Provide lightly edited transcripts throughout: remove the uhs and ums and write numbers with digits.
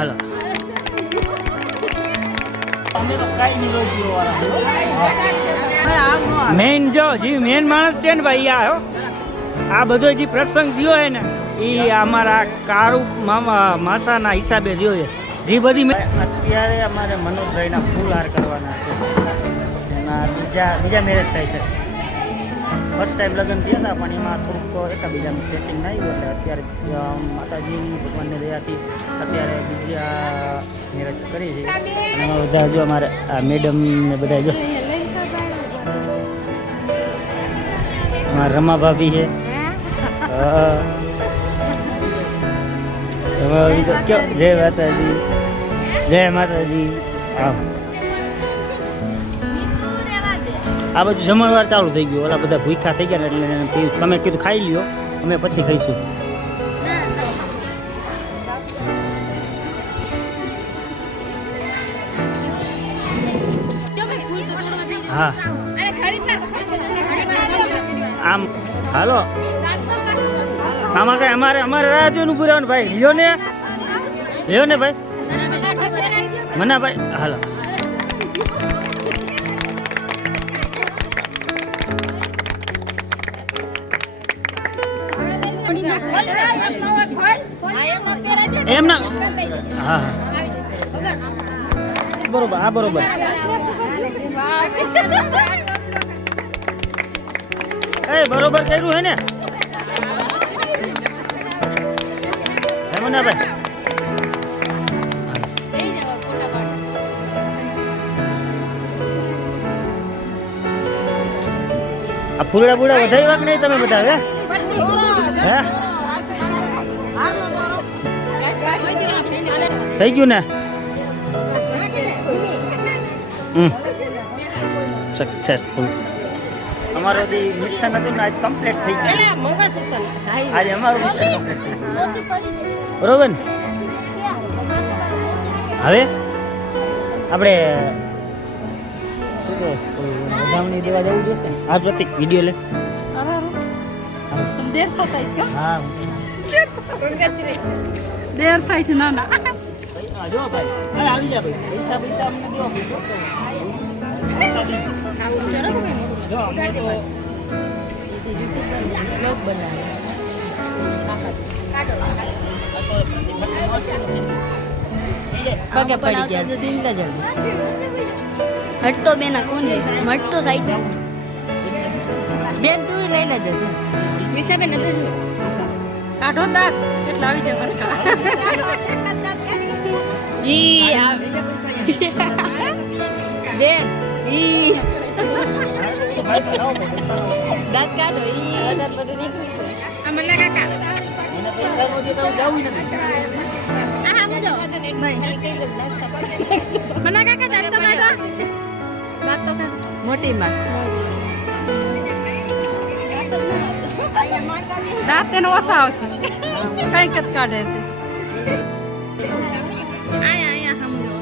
હાલો main જો જે main માણસ છે ને ભાઈ આ બધો જે પ્રસંગ થયો છે ને એ અમારા કારુ માસાના હિસાબે થયો છે. જે બધી અત્યારે અમારે મનોજભાઈના ફૂલ હાર કરવાના છે. એમાં બીજા મેરેજ થાય છે. ફર્સ્ટ ટાઈમ લગ્ન થયા હતા પણ એમાં થોડુંક એકબીજાનું સેટિંગ ના આવ્યું એટલે અત્યારે માતાજી ભગવાનની દયાથી અત્યારે બીજા મેરેજ કરી છે. અને બધા જો અમારે આ મેડમ ને બધા જો અમારા રમા ભાભી છે. જય માતાજી જય માતાજી. આ બધું જમણવાર ચાલુ થઈ ગયું. ઓલા બધા ભૂખા થઈ ગયા ને એટલે તમે કીધું ખાઈ લ્યો અમે પછી ખાઈશું. હા આમ હાલો આમાં કઈ અમારે રાહ જોઈને ઉભું રહેવાનું ભાઈ. લ્યો ને ભાઈ મના ભાઈ હાલો. એમ ના હા બરોબર હા બરોબર. બરોબર કર્યું હે ને ના ભાઈ. આ ફૂલડા બુડા વધારે વાત નહીં તમે બધા હે થઈ ગયું ને સક્સેસફુલ. અમારો જે મિશન હતું ને આજ કમ્પ્લીટ થઈ ગયું. આજે અમારું મિશન કમ્પ્લીટ થઈ ગયું બરોબર ને. હવે આપણે શું કહો વધામણી દેવા જવું જોશે ને. આ પ્રતિક વિડીયો લે હા દેર થાય છે. ના ના જો ભાઈ આવી જા ભાઈ. પૈસા અમને દેવા પૂછો પૈસા દે જો અમને તો બ્લોગ બનાવે પગે પડી ગયા સિંગલ જલ્દી હટતો બેના કોને હટતો સાઈડ બેન તું લઈને જજે વિશાબે નથી જો કાઢો દાંત કેટલા આવી જાય ઈ બેન ઈ દાંત કાઢો ઈ દાંત બધું નીકળી છે. આ મને કાકા એને પૈસા નો દે તો જાવું નથી. હા મજો ભાઈ કઈ જગ દાંત સપડ મને કાકા દાંત તો કાઢો દાંત તો કાઢ મોટી માં દાંત તેનો ઓછા આવશે કઈ કત કાઢે છે. આયા સમજો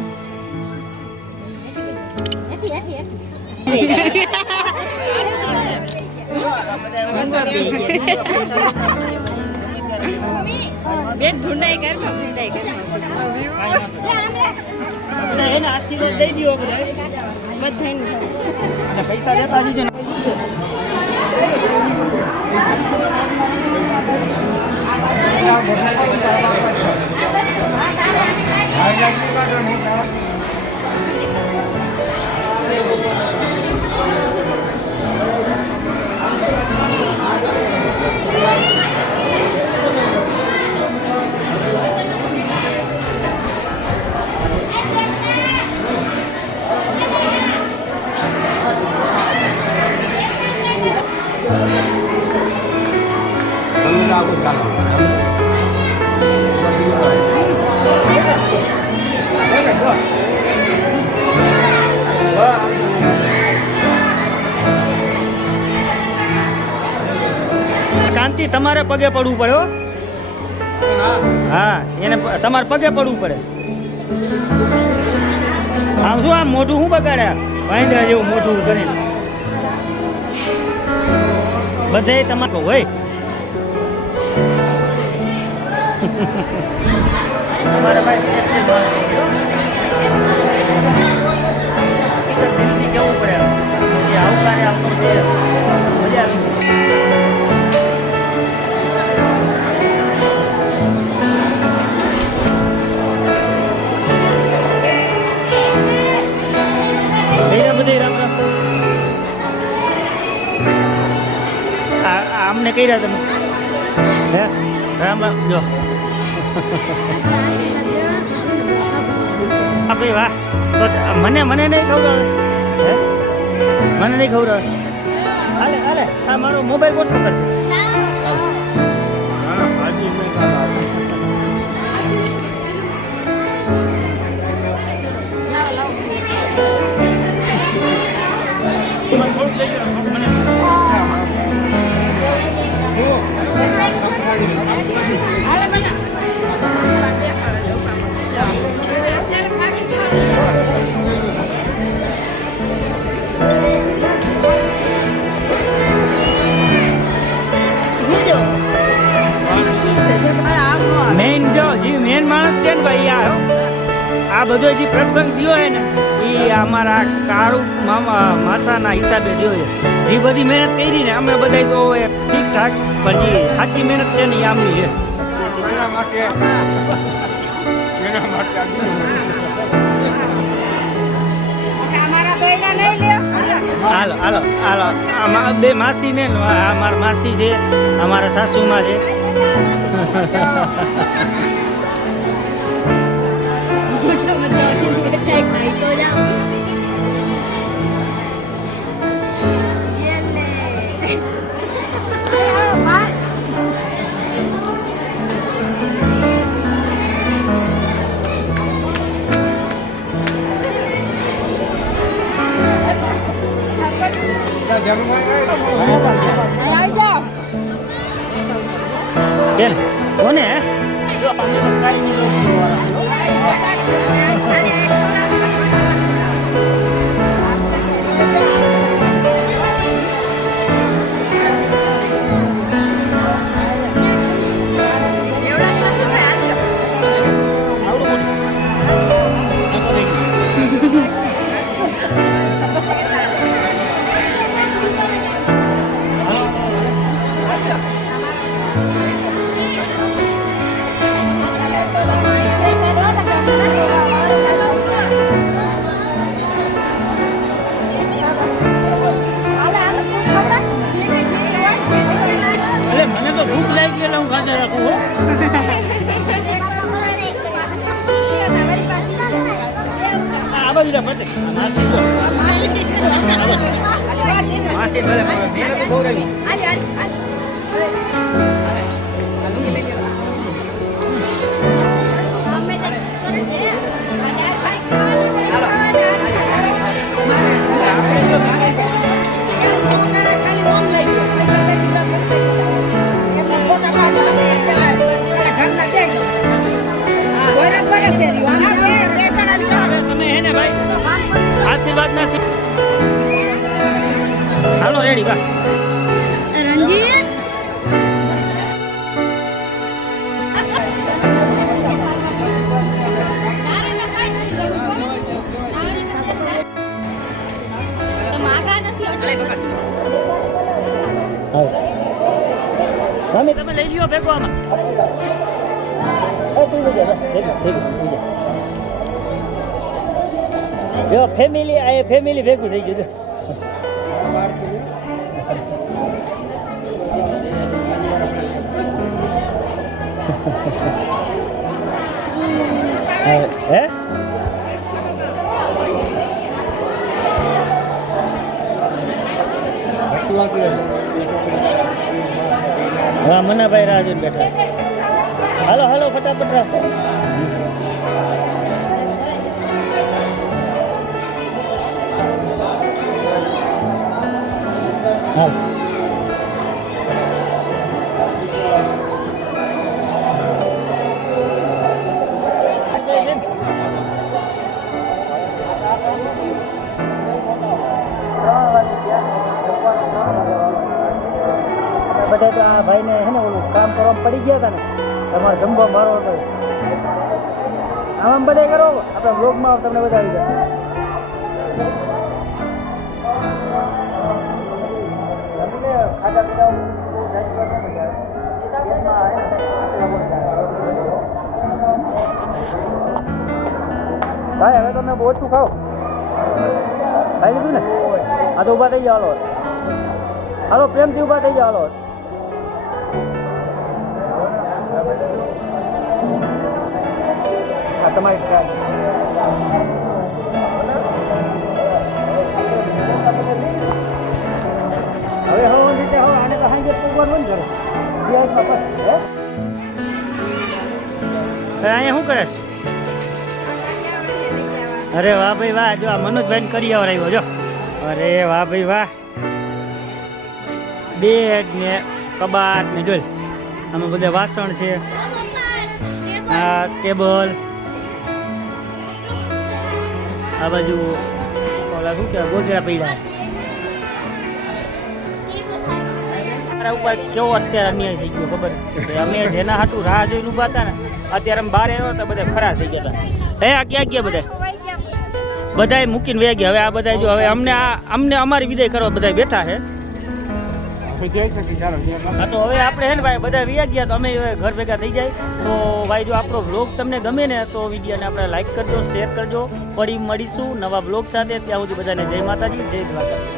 બેન ઢૂંઢાઈ કર ઢૂંઢાઈ કર આપણે એને આશીર્વાદ દઈ દયો બધાને અને પૈસા દેતા જજો ને. કાંતિ તમારે પગે પડવું પડે હો. હા એને તમારે પગે પડવું પડે. આમ શું આમ મોઢું શું બગાડ્યા વાંદરા જેવું મોઢું કરીને બધે તમારે હોય અમારા ભાઈ સ્પેશિયલ માણસ છે દિલથી કેવું પડે જે આવકારે આપણું છે મજા આવી બધી રામ રામ આમને કઈ રહ્યા તમે હે રામ રામ જો આપે વાહ મને નહીં ખવડાવે હે મને નહીં ખવડાવે હાલે હાલે આ મારો મોબાઈલ કોણ પકડશે મેન માણસ છે ને ભાઈ આ બધો જે પ્રસંગ થયો હોય ને એ અમારા કાળુ માસાના હિસાબે થયો છે જે બધી મહેનત કરી ને અમે બધા તો ઠીક ઠાક પણ જે સાચી મહેનત છે ને એ આમની છે હાલો હાલો હાલો બે માસી ને અમારા માસી છે અમારા સાસુમાં છે બેન કોને જો અમે કાઈ માસી ભલે મેં બહુ રહી તમે હે ને ભાઈ આશીર્વાદ ના હાલો રેડી બા રંજીત તો માગા નથી એટલે મમ્મી તમે લઈ લ્યો ભેગો આમાં જો ફેમિલી આ ફેમિલી ભેગું થઈ ગયું હે હા મનાભાઈ રાહ જોઈને બેઠા હાલો હાલો ફટાફટ રાખો હા બધા તો આ ભાઈને હે ને ઓલું કામ કરવા પડી ગયા હતા ને તમારે જમવા મારો હતો આમ બધા કરો આપણા બ્લોગમાં તમને બતાવી દે ખાધા પીધા બહુ જાય ભાઈ હવે તમે ઓછું ખાઓ ખાઈ લીધું ને આ તો ઊભા થઈ જાવ હાલો હાલો પ્રેમથી ઊભા થઈ જાવ હાલો આ તમારી હવે હવે રીતે હવે આને તો સાંજે પૂગવાનું ને અહીંયા શું કરે છે અરે વાહ ભાઈ વાહ જો આ મનોજભાઈ કરી આવ્યો જો અરે વાહ ભાઈ વાહ બેડ ને કબાટ ને જોઈ આમાં બધા વાસણ છે આ ટેબલ આ બાજુ ઓલા શું કહેવાય ગોદડા પડ્યા મારા ઉપર કેવો અત્યારે અન્યાય થઈ ગયો ખબર અમે જેના હાટું રાહ જોઈને ઊભા હતા ને અત્યારે અમે બહાર આવ્યા હતા બધા ફરાર થઈ ગયા હતા આ ક્યાં ગયા બધા મૂકીને વહી ગયા હવે આ બધા જો હવે અમને અમારી વિદાય કરવા બધા બેઠા છે હા તો હવે આપણે હે ને ભાઈ બધા વ્યા ગયા તો અમે ઘર ભેગા થઈ જાય તો ભાઈ જો આપણો વ્લોગ તમને ગમે ને તો વિડીયોને આપણે લાઈક કરજો શેર કરજો ફરી મળીશું નવા વ્લોગ સાથે ત્યાં સુધી બધાને જય માતાજી જય દ્વારકા.